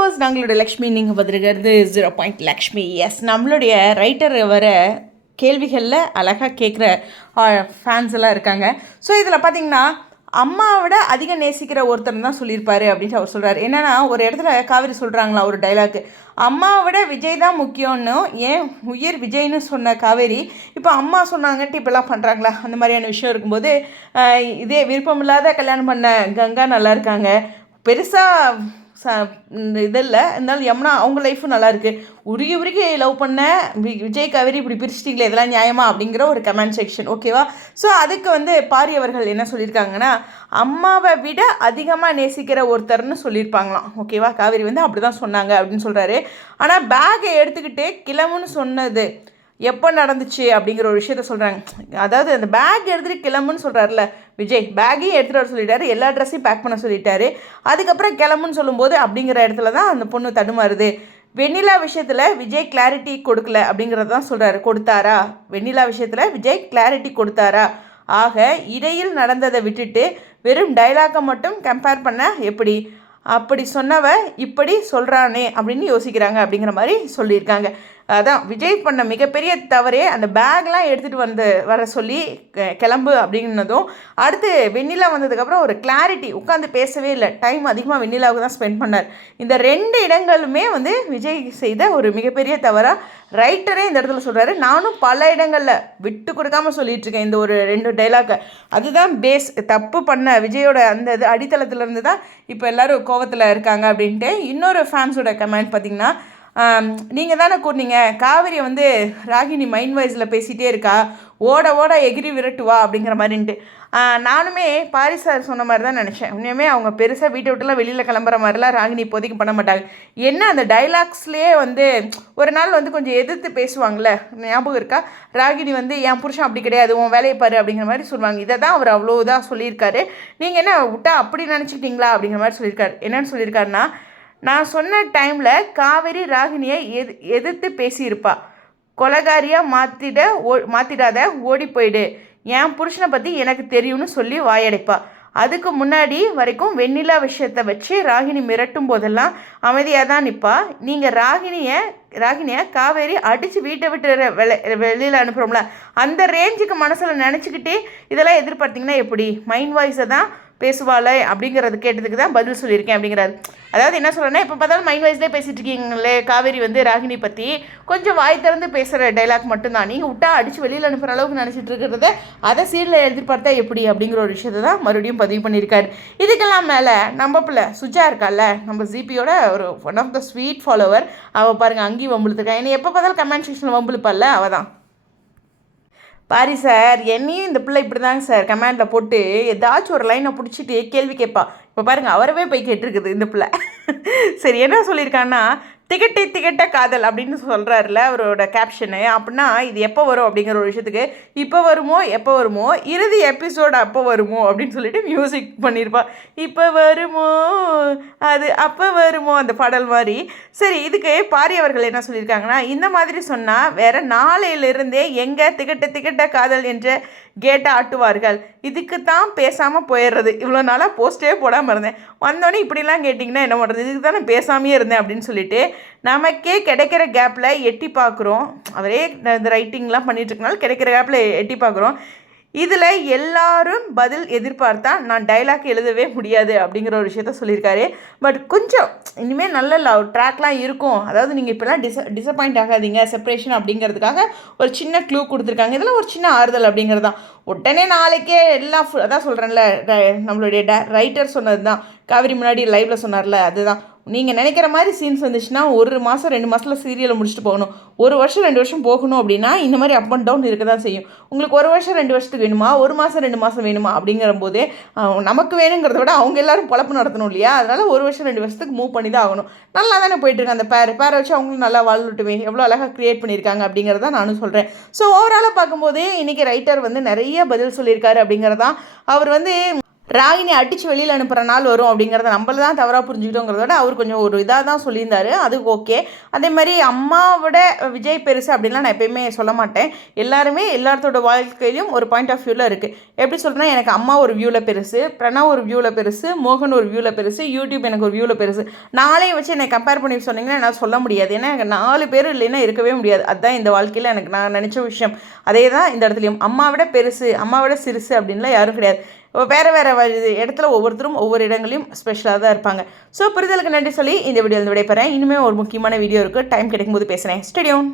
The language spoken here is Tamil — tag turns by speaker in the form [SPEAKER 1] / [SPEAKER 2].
[SPEAKER 1] வியூவர்ஸ் நாங்களுடைய லக்ஷ்மி நீங்கள் பதிருக்கிறது ஜீரோ பாயிண்ட் லக்ஷ்மி. எஸ் நம்மளுடைய ரைட்டர் வர கேள்விகளில் அழகாக கேட்குற ஃபேன்ஸ் எல்லாம் இருக்காங்க. ஸோ இதில் பார்த்தீங்கன்னா அம்மாவை விட அதிக நேசிக்கிற ஒருத்தர் தான் சொல்லியிருப்பாரு அப்படின்ட்டு அவர் சொல்கிறார் என்னன்னா ஒரு இடத்துல காவிரி சொல்கிறாங்களா ஒரு டைலாக்கு அம்மாவை விட விஜய் தான் முக்கியம்னு ஏன் உயிர் விஜய்னு சொன்ன காவேரி இப்போ அம்மா சொன்னாங்கன்ட்டு இப்போலாம் பண்ணுறாங்களா அந்த மாதிரியான விஷயம் இருக்கும்போது இதே விருப்பமில்லாத கல்யாணம் பண்ண கங்கா நல்லா இருக்காங்க. பெருசாக ச இதில் இருந்தாலும் யமுனா அவங்க லைஃப்பும் நல்லா இருக்குது உருகி உருகி லவ் பண்ண வி விஜய் காவேரி இப்படி பிரிச்சிட்டிங்களே இதெல்லாம் நியாயமா? அப்படிங்கிற ஒரு கமெண்ட் செக்ஷன் ஓகேவா ஸோ அதுக்கு வந்து பாரி அவர்கள் என்ன சொல்லியிருக்காங்கன்னா அம்மாவை விட அதிகமாக நேசிக்கிற ஒருத்தர்னு சொல்லியிருப்பாங்களாம் ஓகேவா காவேரி வந்து அப்படி தான் சொன்னாங்க அப்படின்னு சொல்கிறாரு ஆனால் பேக்கை எடுத்துக்கிட்டு கிளம்புன்னு சொன்னது எப்போ நடந்துச்சு அப்படிங்கிற ஒரு விஷயத்த சொல்கிறாங்க அதாவது அந்த பேக் எடுத்துகிட்டு கிளம்புன்னு சொல்கிறாருல விஜய். பேக்கையும் எடுத்துகிட்டு வர சொல்லிட்டாரு எல்லா ட்ரெஸ்ஸையும் பேக் பண்ண சொல்லிட்டாரு. அதுக்கப்புறம் கிளம்புன்னு சொல்லும்போது அப்படிங்கிற இடத்துல தான் அந்த பொண்ணு தடுமாறுது. வெண்ணிலா விஷயத்தில் விஜய் கிளாரிட்டி கொடுக்கல அப்படிங்கிறத தான் சொல்கிறாரு கொடுத்தாரா? வெண்ணிலா விஷயத்தில் விஜய் கிளாரிட்டி கொடுத்தாரா? ஆக இடையில் நடந்ததை விட்டுட்டு வெறும் டைலாக்கை மட்டும் கம்பேர் பண்ண எப்படி? அப்படி சொன்னவ இப்படி சொல்கிறானே அப்படின்னு யோசிக்கிறாங்க அப்படிங்கிற மாதிரி சொல்லியிருக்காங்க. அதான் விஜய் பண்ண மிகப்பெரிய தவறே அந்த பேக்லாம் எடுத்துகிட்டு வந்து வர சொல்லி கிளம்பு அப்படின்னதும் அடுத்து வெண்ணிலா வந்ததுக்கப்புறம் ஒரு கிளாரிட்டி உட்காந்து பேசவே இல்லை. டைம் அதிகமாக வெண்ணிலாவுக்கு தான் ஸ்பெண்ட் பண்ணார். இந்த ரெண்டு இடங்களுமே வந்து விஜய் செய்த ஒரு மிகப்பெரிய தவறாக ரைட்டரே இந்த இடத்துல சொல்கிறாரு நானும் பல இடங்களில் விட்டு கொடுக்காம சொல்லிகிட்ருக்கேன் இந்த ஒரு ரெண்டு டைலாக்கை அதுதான் பேஸ் தப்பு பண்ண விஜயோட அந்த இது அடித்தளத்துலேருந்து தான் இப்போ எல்லாரும் கோவத்தில் இருக்காங்க அப்படின்ட்டு இன்னொரு ஃபேன்ஸோட கமெண்ட் பார்த்தீங்கன்னா நீங்கள் தானே கூறினீங்க காவிரி வந்து ராகினி மைண்ட் வைஸில் பேசிகிட்டே இருக்கா. ஓட ஓட எகிரி விரட்டுவா அப்படிங்கிற மாதிரின்ட்டு நானுமே பாரி சார் சொன்ன மாதிரி தான் நினச்சேன். உண்மையுமே அவங்க பெருசாக வீட்டை விட்டுலாம் வெளியில் கிளம்புற மாதிரிலாம் ராகினி இப்போதைக்கு பண்ண மாட்டாங்க. என்ன அந்த டைலாக்ஸ்லேயே வந்து ஒரு நாள் வந்து கொஞ்சம் எதிர்த்து பேசுவாங்கள்ல ஞாபகம் இருக்கா? ராகினி வந்து என் புருஷன் அப்படி கிடையாது. உன் வேலையை பாரு அப்படிங்கிற மாதிரி சொல்லுவாங்க. இதை தான் அவர் அவ்வளோ இதாக சொல்லியிருக்காரு. நீங்கள் என்ன விட்டா அப்படி நினச்சிக்கிட்டீங்களா? அப்படிங்கிற மாதிரி சொல்லியிருக்காரு. என்னன்னு சொல்லியிருக்காருன்னா நான் சொன்ன டைமில் காவேரி ராகினியை எது எதிர்த்து பேசியிருப்பா. கொலகாரியாக மாற்றிட ஓ மாற்றிடாத ஓடி போயிடு. என் புருஷனை பற்றி எனக்கு தெரியும்னு சொல்லி வாயடைப்பா. அதுக்கு முன்னாடி வரைக்கும் வெண்ணிலா விஷயத்தை வச்சு ராகினி மிரட்டும் போதெல்லாம் அமைதியாக தான் நிற்பா நீங்கள் ராகினியை ராகினியை காவேரி அடித்து வீட்டை விட்டு வெளி வெளியில் அனுப்புகிறோம்ல அந்த ரேஞ்சுக்கு மனசில் நினச்சிக்கிட்டே இதெல்லாம் எதிர்பார்த்தீங்கன்னா எப்படி? மைண்ட் வாய்ஸை தான் பேசுவாளே அப்படிங்கிறது கேட்டதுக்கு தான் பதில் சொல்லியிருக்கேன் அப்படிங்கிறாரு. அதாவது என்ன சொல்கிறேன்னா இப்போ பார்த்தாலும் மைண்ட் வைஸ்லேயே பேசிகிட்டு இருக்கீங்களே காவேரி வந்து ராகினி பற்றி கொஞ்சம் வாய் திறந்து பேசுகிற டைலாக் மட்டும்தான். நீங்கள் விட்டா அடித்து வெளியில் அனுப்புகிற அளவுக்கு நினச்சிட்டு இருக்கிறத அதை சீரில் எதிர்பார்த்தா எப்படி அப்படிங்கிற ஒரு விஷயத்தை தான் மறுபடியும் பதிவு பண்ணியிருக்காரு. இதுக்கெல்லாம் மேலே நம்ம பிள்ளை சுஜா இருக்கால்ல நம்ம ஜிபியோட ஒரு one of the sweet follower அவள் பாருங்கள் அங்கேயும் வம்புழுத்துருக்கா. என்னை எப்போ பார்த்தாலும் கமெண்ட் செக்ஷனில் வம்புழுப்பாள்ல அவள் தான் பாரி சார் என்னையும் இந்த பிள்ளை இப்படி தாங்க சார் கமெண்டில் போட்டு ஏதாச்சும் ஒரு லைனை பிடிச்சிட்டு கேள்வி கேட்பா. இப்போ பாருங்கள் அவரவே போய் கேட்டிருக்குது இந்த பிள்ளை. சரி என்ன சொல்லியிருக்கான்னா திகட்டி திகட்ட காதல் அப்படின்னு சொல்கிறாருல அவரோட கேப்ஷனு அப்படின்னா இது எப்போ வரும் அப்படிங்கிற ஒரு விஷயத்துக்கு இப்போ வருமோ எப்போ வருமோ இறுதி எபிசோடு அப்போ வருமோ அப்படின்னு சொல்லிட்டு மியூசிக் பண்ணியிருப்பா இப்போ வருமோ அது அப்போ வருமோ அந்த பாடல் மாதிரி. சரி இதுக்கு பாரி அவர்கள் என்ன சொல்லியிருக்காங்கன்னா இந்த மாதிரி சொன்னால் வேறு நாளையிலிருந்தே எங்கே திகட்ட திகட்ட காதல் என்ற கேட்டை ஆட்டுவார்கள். இதுக்கு தான் பேசாமல் போயிடுறது இவ்வளோ நாளாக போஸ்ட்டே போடாமல் இருந்தேன். வந்தோடனே இப்படிலாம் கேட்டிங்கன்னா என்ன பண்ணுறது இதுக்கு தான் நான் பேசாமையே இருந்தேன் அப்படின்னு சொல்லிட்டு நமக்கே கிடைக்கிற கேப்பில் எட்டி பார்க்குறோம். அவரே இந்த ரைட்டிங்லாம் பண்ணிட்டு இருக்கனால கிடைக்கிற கேப்பில் எட்டி பார்க்குறோம். இதில் எல்லாரும் பதில் எதிர்பார்த்தா நான் டைலாக் எழுதவே முடியாது அப்படிங்கிற ஒரு விஷயத்த சொல்லியிருக்காரு. பட் கொஞ்சம் இனிமேல் நல்ல லவ் ட்ராக்லாம் இருக்கும். அதாவது நீங்கள் இப்போலாம் டிச டிசப்பாயிண்ட் ஆகாதீங்க. செப்பரேஷன் அப்படிங்கிறதுக்காக ஒரு சின்ன க்ளூ கொடுத்துருக்காங்க. இதில் ஒரு சின்ன ஆறுதல் அப்படிங்கிறது தான் உடனே நாளைக்கே எல்லாம் ஃபு- அதான் சொல்கிறேன்ல நம்மளுடைய ட ரைட்டர் சொன்னது தான் காவிரி முன்னாடி லைவில் சொன்னார்ல அதுதான். நீங்கள் நினைக்கிற மாதிரி சீன்ஸ் வந்துச்சுன்னா ஒரு மாதம் ரெண்டு மாதத்தில் சீரியலை முடிச்சுட்டு போகணும். ஒரு வருஷம் ரெண்டு வருஷம் போகணும் அப்படின்னா இந்த மாதிரி அப் அண்ட் டவுன் இருக்க தான் செய்யும். உங்களுக்கு ஒரு வருஷம் ரெண்டு வருஷத்துக்கு வேணுமா? ஒரு மாதம் ரெண்டு மாதம் வேணுமா? அப்படிங்கிற போது நமக்கு வேணுங்கிறத விட அவங்க எல்லாரும் பொழப்பு நடத்தணும் இல்லையா? அதனால் ஒரு வருஷம் ரெண்டு வருஷத்துக்கு மூவ் பண்ணி தான் ஆகணும். நல்லா தானே போயிட்டுருக்கு அந்த பேர் பேரை வச்சு அவங்களும் நல்லா வாழ்ந்துட்டுமே எவ்வளோ அழகாக க்ரியேட் பண்ணியிருக்காங்க அப்படிங்கிறத நானும் சொல்கிறேன் ஸோ ஓவராலாக பார்க்கும்போதே இன்றைக்கி ரைட்டர் வந்து நிறைய பதில் சொல்லியிருக்காரு அப்படிங்கிறதான். அவர் வந்து ராகினி அடித்து வெளியில் அனுப்புகிற நாள் வரும் அப்படிங்கிறத நம்மள தான் தவறாக புரிஞ்சுக்கிட்டோங்கிறத விட அவர் கொஞ்சம் ஒரு இதாக தான் சொல்லியிருந்தாரு. அது ஓகே. அதே மாதிரி அம்மாவோட விஜய் பெருசு அப்படின்லாம் நான் எப்பயுமே சொல்ல மாட்டேன். எல்லாருமே எல்லாத்தோட வாழ்க்கையிலையும் ஒரு பாயிண்ட் ஆஃப் வியூவில் இருக்குது எப்படி சொல்கிறேன்னா எனக்கு அம்மா ஒரு வியூவில் பெருசு பிரணவ் ஒரு வியூவில் பெருசு மோகன் ஒரு வியூவில் பெருசு யூடியூப் எனக்கு ஒரு வியூவில் பெருசு. நாளையும் வச்சு என்னை கம்பேர் பண்ணி சொன்னீங்கன்னா என்னால் சொல்ல முடியாது. ஏன்னா எனக்கு நாலு பேர் இல்லைன்னா இருக்கவே முடியாது. அதுதான் இந்த வாழ்க்கையில் எனக்கு நான் நினச்ச விஷயம். அதே தான் இந்த இடத்துலையும். அம்மாவோட பெருசு அம்மாவோட சிறுசு அப்படின்லாம் யாரும் கிடையாது. வேறு வேறு இடத்துல ஒவ்வொருத்தரும் ஒவ்வொரு இடங்களையும் ஸ்பெஷலாக தான் இருப்பாங்க. ஸோ புரிதலுக்கு நன்றி சொல்லி இந்த வீடியோ வந்து விடைபெறேன். இனிமேல் ஒரு முக்கியமான வீடியோ இருக்குது டைம் கிடைக்கும்போது பேசுகிறேன் ஸ்டடியோன்